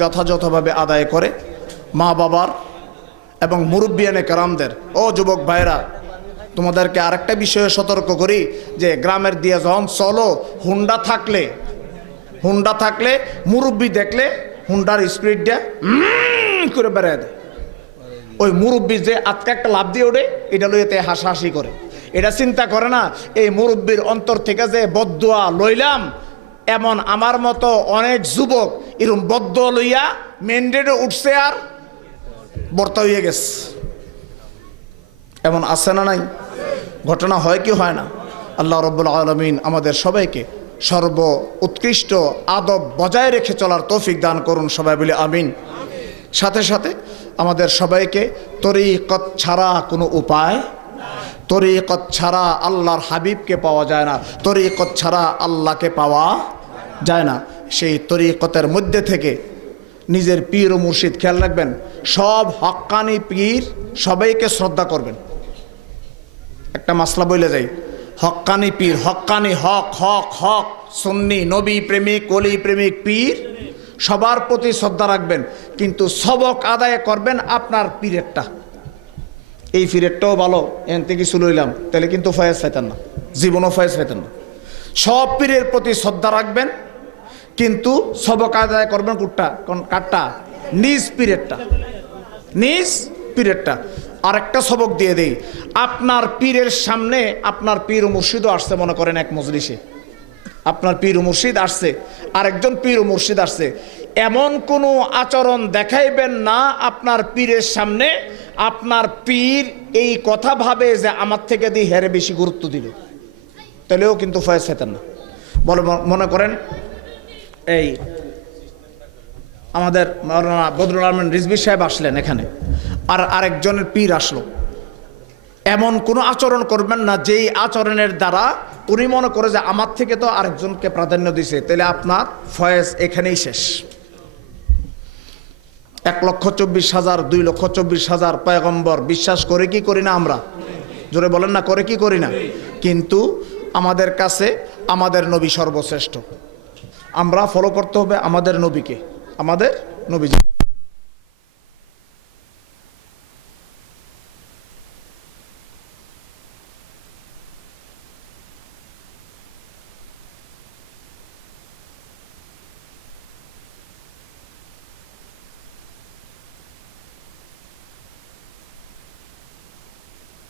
যথাযথভাবে আদায় করে মা বাবার এবং মুরব্বিয়ানে কেরামদের। ও যুবক ভাইরা, তোমাদেরকে আরেকটা বিষয়ে সতর্ক করি যে গ্রামের দিয়ে যখন চলো, হুন্ডা থাকলে মুরব্বি দেখলে হুন্ডার স্পিডটা করে বেড়ায় দেয়। ওই মুরব্বি যে আজকে একটা লাভ দিয়ে ওঠে, এটা লইতে হাসাহাসি করে, এটা চিন্তা করে না এই মুরব্বির অন্তর থেকে যে বদদুয়া লইলাম। এমন আমার মতো অনেক যুবক এরকম বদদুয়া লইয়া মেন রোডে উঠছে আর বর্তা হয়ে গেছে। এমন আছে না নাই? ঘটনা হয় কি হয় না? আল্লাহ রাব্বুল আলামিন আমাদের সবাইকে সর্ব উৎকৃষ্ট আদব বজায় রেখে চলার তৌফিক দান করুন, সবাই বলি আমিন। সাথে সাথে আমাদের সবাইকে তরিকত ছাড়া কোনো উপায়, তরিকত ছাড়া আল্লাহর হাবিবকে পাওয়া যায় না, তরিকত ছাড়া আল্লাহকে পাওয়া যায় না। সেই তরিকতের মধ্যে থেকে নিজের পীর ও মুর্শিদ, খেয়াল রাখবেন, সব হক্কানি পীর সবাইকে শ্রদ্ধা করবেন। একটা মাসলা বলে যাই, হক্কানি পীর, হক্কানি হক হক হক সুন্নি নবী প্রেমিক ওলি প্রেমিক পীর সবার প্রতি শ্রদ্ধা রাখবেন, কিন্তু সবক আদায় করবেন আপনার পীরেরটা। এই পীরেরটাও ভালো, এন থেকে কিছু লইলাম, তাহলে কিন্তু ফয়েজ পাইতেন না, জীবনও ফয়েজ পাইতেন না। সব পীরের প্রতি শ্রদ্ধা রাখবেন, কিন্তু সবক আদায় করবেন কাটটা নিজ পীরেরটা। আরেকটা সবক দিয়ে দেই, আপনার পীরের সামনে আপনার পীর ও মুর্শিদও আসছে, মনে করেন এক মজলিসে আপনার পীর ও মুর্শিদ আসছে, আরেকজন পীর ও মুর্শিদ আসছে, এমন কোনো আচরণ দেখাইবেন না আপনার পীরের সামনে আপনার পীর এই কথা ভাবে যে আমার থেকে দিয়ে হেরে বেশি গুরুত্ব দিল, তাহলেও কিন্তু ফয়েজ পেতেন না। মনে করেন এই আমাদের মাওলানা বদরুল আলম রিজভী সাহেব আসলেন এখানে, আর আরেকজনের পীর আসলো, এমন কোনো আচরণ করবেন না যেই আচরণের দ্বারা উনি মনে করে যে আমার থেকে তো আরেকজনকে প্রাধান্য দিছে, তাহলে আপনার ফয়েজ এখানেই শেষ। 1,24,000 2,24,000 পয়গম্বর বিশ্বাস করে কি করি না আমরা? জোরে বলেন না, করে কি করি না? কিন্তু আমাদের কাছে আমাদের নবী সর্বশ্রেষ্ঠ। আমরা ফলো করতে হবে আমাদের নবীকে, আমাদের নবী।